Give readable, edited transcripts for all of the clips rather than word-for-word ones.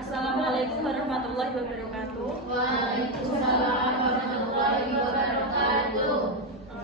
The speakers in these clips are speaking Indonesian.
Assalamualaikum warahmatullahi wabarakatuh. Waalaikumsalam warahmatullahi wabarakatuh.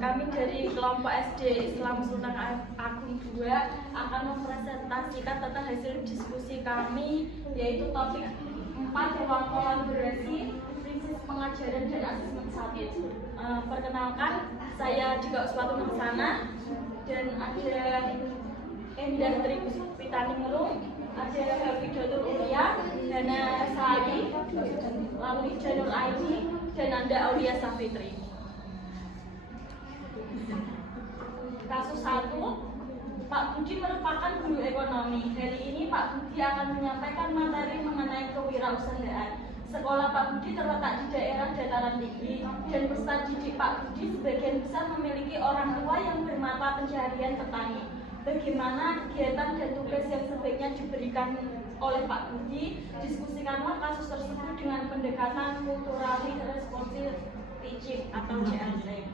Kami dari kelompok SD Islam Sunan Agung 2 akan mempresentasikan tentang hasil diskusi kami, yaitu topik 4 ruang kolaborasi, prinsip pengajaran dan asesmen 1. Perkenalkan, saya juga Uswatun Hasanah dan ada Endah Tripuspitaningrum, ada Hafidatul Ulia, Hana Sari, lalu Janul Aini, dan Anda Aulia Safitri. Kasus 1, Pak Budi merupakan guru ekonomi. Hari ini Pak Budi akan menyampaikan materi mengenai kewirausahaan. Sekolah Pak Budi terletak di daerah dataran tinggi dan peserta didik Pak Budi sebagian besar memiliki orang tua yang bermata pencaharian petani. Bagaimana kegiatan dan tugas yang sebaiknya diberikan oleh Pak Budi? Diskusikanlah kasus tersebut dengan pendekatan culturally responsive teaching atau CRT.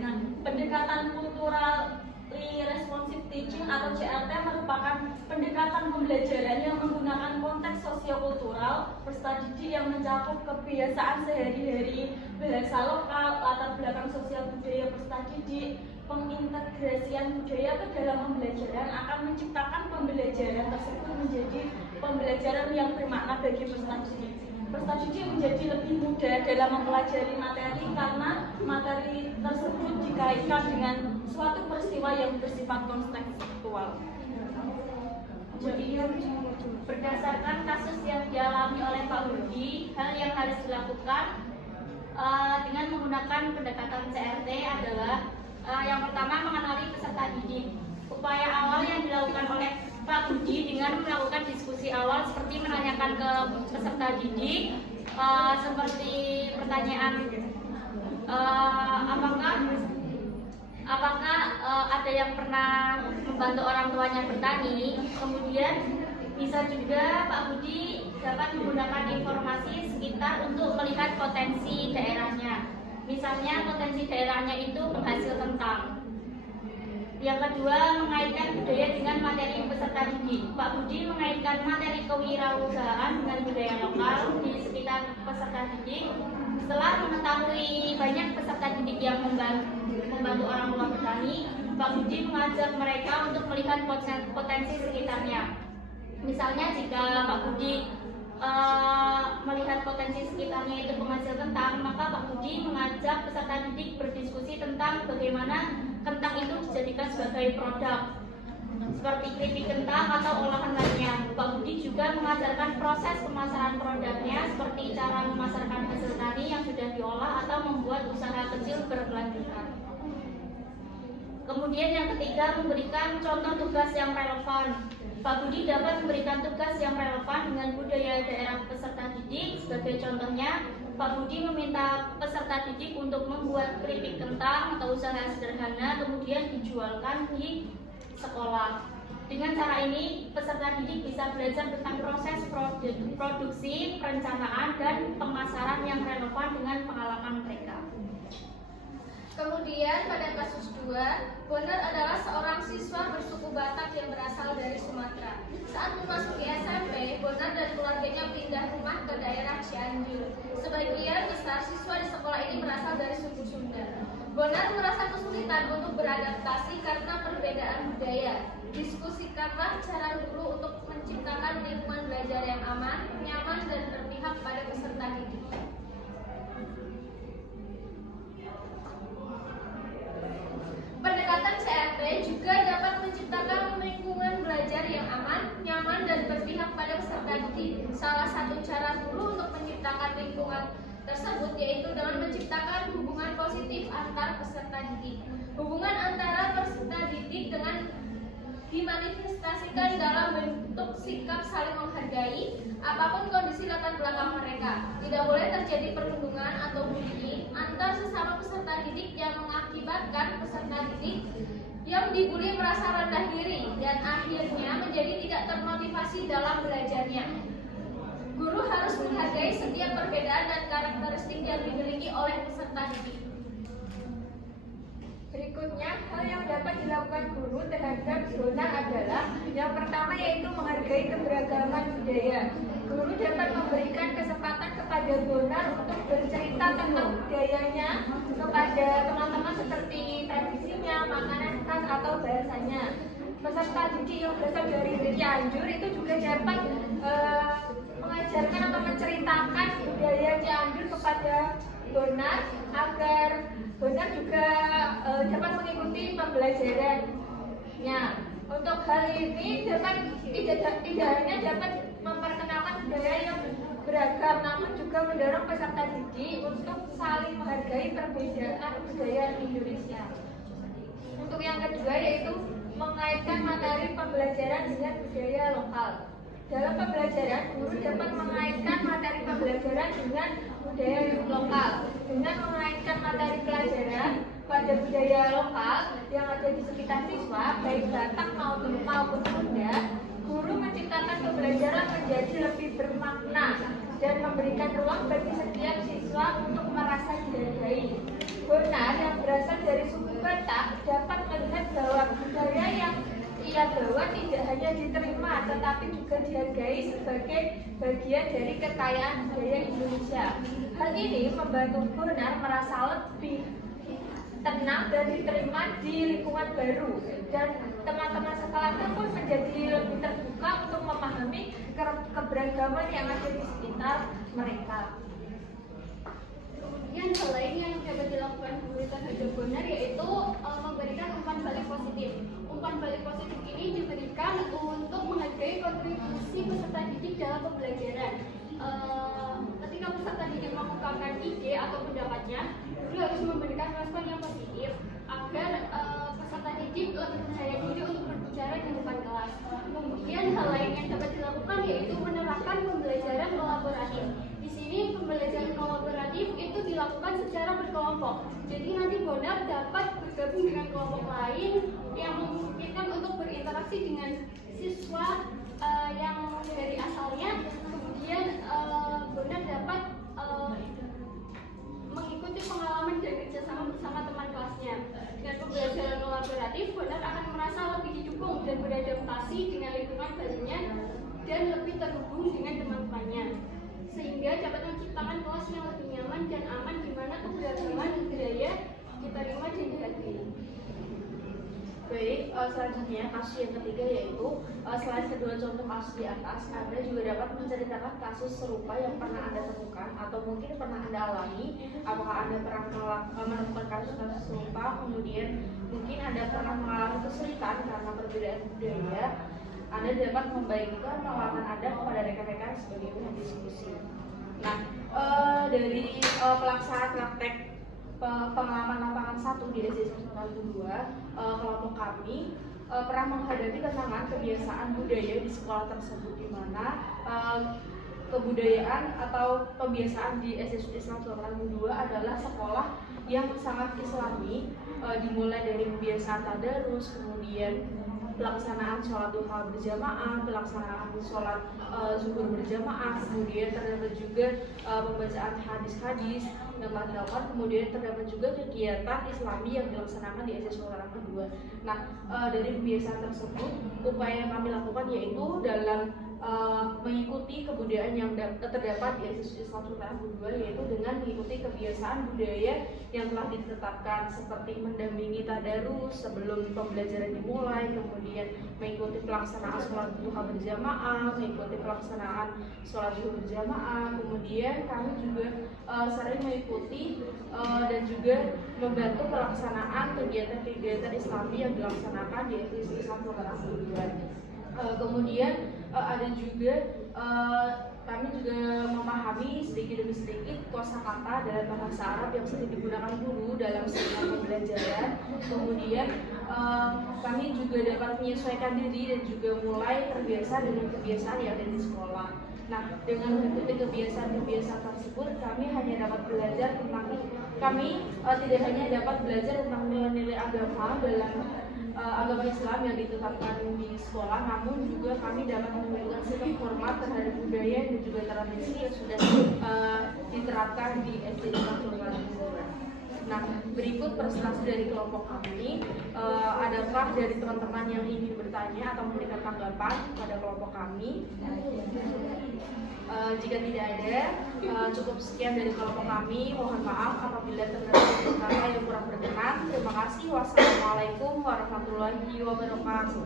Nah, pendekatan culturally responsive teaching atau CRT merupakan pendekatan pembelajaran yang menggunakan konteks sosiokultural peserta didik yang mencakup kebiasaan sehari-hari, bahasa lokal, latar belakang sosial budaya peserta didik. Pengintegrasian budaya ke dalam pembelajaran akan menciptakan pembelajaran tersebut menjadi pembelajaran yang bermakna bagi peserta didik. Peserta didik menjadi lebih mudah dalam mempelajari materi karena materi tersebut dikaitkan dengan suatu peristiwa yang bersifat kontekstual. Kemudian, berdasarkan kasus yang dialami oleh Pak Budi, hal yang harus dilakukan dengan menggunakan pendekatan CRT adalah yang pertama, mengenali peserta didik. Upaya awal yang dilakukan oleh Pak Budi dengan melakukan diskusi awal seperti menanyakan ke peserta didik seperti pertanyaan apakah ada yang pernah membantu orang tuanya bertani. Kemudian bisa juga Pak Budi dapat menggunakan informasi sekitar untuk melihat potensi daerahnya. Misalnya potensi daerahnya itu penghasil kentang. Yang kedua, mengaitkan budaya dengan materi peserta didik. Pak Budi mengaitkan materi kewirausahaan dengan budaya lokal di sekitar peserta didik. Setelah mengetahui banyak peserta didik yang membantu orang tua petani, Pak Budi mengajak mereka untuk melihat potensi sekitarnya. Misalnya jika Pak Budi melihat potensi sekitarnya itu penghasil kentang, maka Pak Budi mengajak peserta didik berdiskusi tentang bagaimana kentang itu dijadikan sebagai produk seperti keripik kentang atau olahan lainnya. Pak Budi juga mengajarkan proses pemasaran produknya seperti cara memasarkan hasil tani yang sudah diolah atau membuat usaha kecil berkelanjutan. Kemudian yang ketiga, memberikan contoh tugas yang relevan. Pak Budi dapat memberikan tugas yang relevan dengan budaya daerah peserta didik. Sebagai contohnya, Pak Budi meminta peserta didik untuk membuat keripik kentang atau usaha sederhana kemudian dijualkan di sekolah. Dengan cara ini, peserta didik bisa belajar tentang proses produksi, perencanaan, dan pemasaran yang relevan dengan pengalaman mereka. Kemudian pada kasus 2, Bonar adalah seorang siswa bersuku Batak yang berasal dari Sumatera. Saat memasuki SMP, Bonar dan keluarganya pindah rumah ke daerah Cianjur. Sebagian besar siswa di sekolah ini berasal dari suku Sunda. Bonar merasa kesulitan untuk beradaptasi karena perbedaan budaya. Diskusikanlah cara guru untuk menciptakan lingkungan belajar yang aman, nyaman, dan berpihak pada peserta didik. Pendekatan CRT juga dapat menciptakan lingkungan belajar yang aman, nyaman, dan berpihak pada peserta didik. Salah satu cara guru untuk menciptakan lingkungan tersebut yaitu dengan menciptakan hubungan positif antar peserta didik. Hubungan antara peserta didik dengan dimanifestasikan dalam bentuk sikap saling menghargai apapun kondisi latar belakang mereka. Tidak boleh terjadi perundungan atau bullying antar sesama peserta didik yang mengakibatkan peserta didik yang dibully merasa rendah diri dan akhirnya menjadi tidak termotivasi dalam belajarnya. Guru harus menghargai setiap perbedaan dan karakteristik yang dimiliki oleh peserta didik. Berikutnya, hal yang dapat dilakukan guru terhadap Bonar adalah yang pertama yaitu menghargai keberagaman budaya. Guru dapat memberikan kesempatan kepada Bonar untuk bercerita tentang budayanya kepada teman-teman seperti tradisinya, makanan khas atau bahasanya. Peserta didik yang berasal dari Cianjur itu juga dapat mengajarkan atau menceritakan budaya Cianjur kepada Bonar agar Bonar juga dapat mengikuti pembelajarannya. Untuk hal ini tidak hanya dapat memperkenalkan budaya yang beragam, namun juga mendorong peserta didik untuk saling menghargai perbedaan budaya Indonesia. Untuk yang kedua yaitu mengaitkan materi pembelajaran dengan budaya lokal. Dalam pembelajaran, guru dapat mengaitkan materi pembelajaran dengan budaya lokal. Dengan mengaitkan materi pelajaran pada budaya lokal yang ada di sekitar siswa, baik Batak maupun Sunda, guru menciptakan pembelajaran menjadi lebih bermakna dan memberikan ruang bagi setiap siswa untuk merasa dihargai. Bonar yang berasal dari suku Batak dapat melihat bahwa budaya yang ia bawa tidak hanya diterima tetapi juga dihargai sebagai bagian dari kekayaan budaya Indonesia. Hal ini membantu Bonar merasa lebih tenang dan diterima di lingkungan baru, dan teman-teman sekolahnya pun menjadi lebih terbuka untuk memahami keberagaman yang ada di sekitar mereka. Kemudian hal lain yang dapat dilakukan guru terhadap Bonar yaitu memberikan umpan balik positif. Umpan balik positif ini diberikan untuk menghargai kontribusi peserta didik dalam pembelajaran. Ketika peserta didik mengungkapkan ide atau pendapatnya, guru harus memberikan respon yang positif agar peserta didik lebih percaya diri untuk berbicara di depan kelas. Kemudian hal lain yang dapat dilakukan yaitu menerapkan pembelajaran kolaboratif. Di sini pembelajaran kolaboratif itu dilakukan secara berkelompok. Jadi nanti Bonar dapat bergabung dengan kelompok lain yang memungkinkan untuk berinteraksi dengan siswa yang dari asalnya. Kemudian Bonar dapat mengikuti pengalaman dan kerjasama bersama teman kelasnya. Dengan pembelajaran kolaboratif, Bonar akan merasa lebih didukung dan beradaptasi dengan lingkungan barunya dan lebih terhubung dengan teman-temannya, sehingga dapat menciptakan kelas yang lebih nyaman dan aman di mana keberagaman budaya diterima dan dihargai. Baik, selanjutnya kasus yang ketiga yaitu selain kedua contoh kasus di atas, Anda juga dapat menceritakan kasus serupa yang pernah Anda temukan atau mungkin pernah Anda alami. Apakah Anda pernah menemukan kasus-kasus serupa, kemudian mungkin Anda pernah mengalami kesulitan karena perbedaan budaya. Anda dapat membagikan pengalaman Anda kepada rekan-rekan sebagai bahan diskusi. Nah, dari pelaksanaan praktek pengalaman lapangan 1 di SD 112, kelompok kami pernah menghadapi tantangan kebiasaan budaya di sekolah tersebut, di mana kebudayaan atau kebiasaan di SD Islam 182 adalah sekolah yang sangat islami, dimulai dari kebiasaan tadarus, kemudian pelaksanaan sholat duha berjamaah, pelaksanaan sholat zuhur berjamaah, kemudian terdapat juga pembacaan hadis-hadis yang dilakukan, kemudian terdapat juga kegiatan islami yang dilaksanakan di SD Sultan kedua. Nah, dari kebiasaan tersebut, upaya yang kami lakukan yaitu dalam mengikuti kebudayaan yang terdapat di SD Islam Sultan kedua, yaitu dengan mengikuti kebiasaan budaya yang telah ditetapkan seperti mendampingi tadarus sebelum pembelajaran dimulai, kemudian mengikuti pelaksanaan sholat duha berjamaah, mengikuti pelaksanaan sholat zuhur berjamaah, kemudian kami juga sering mengikuti dan juga membantu pelaksanaan kegiatan-kegiatan Islami yang dilaksanakan di SD Islam Sultan kedua. Kemudian ada juga kami juga memahami sedikit demi sedikit kosakata dalam bahasa Arab yang sering digunakan guru dalam setiap pembelajaran. Kemudian kami juga dapat menyesuaikan diri dan juga mulai terbiasa dengan kebiasaan yang ada di sekolah. Nah, dengan mengikuti kebiasaan-kebiasaan tersebut, kami hanya dapat belajar tentang tidak hanya dapat belajar tentang nilai-nilai agama dalam agama Islam yang ditetapkan di sekolah, namun juga kami dapat menunjukkan sikap hormat terhadap budaya dan juga tradisi yang sudah diterapkan di SD Islam Sultan. Nah, berikut prestasi dari kelompok kami. Adakah dari teman-teman yang ingin bertanya atau memberikan tanggapan pada kelompok kami? Jika tidak ada, cukup sekian dari kelompok kami. Mohon maaf apabila terdapat kata yang kurang berkenan. Terima kasih. Wassalamualaikum warahmatullahi wabarakatuh.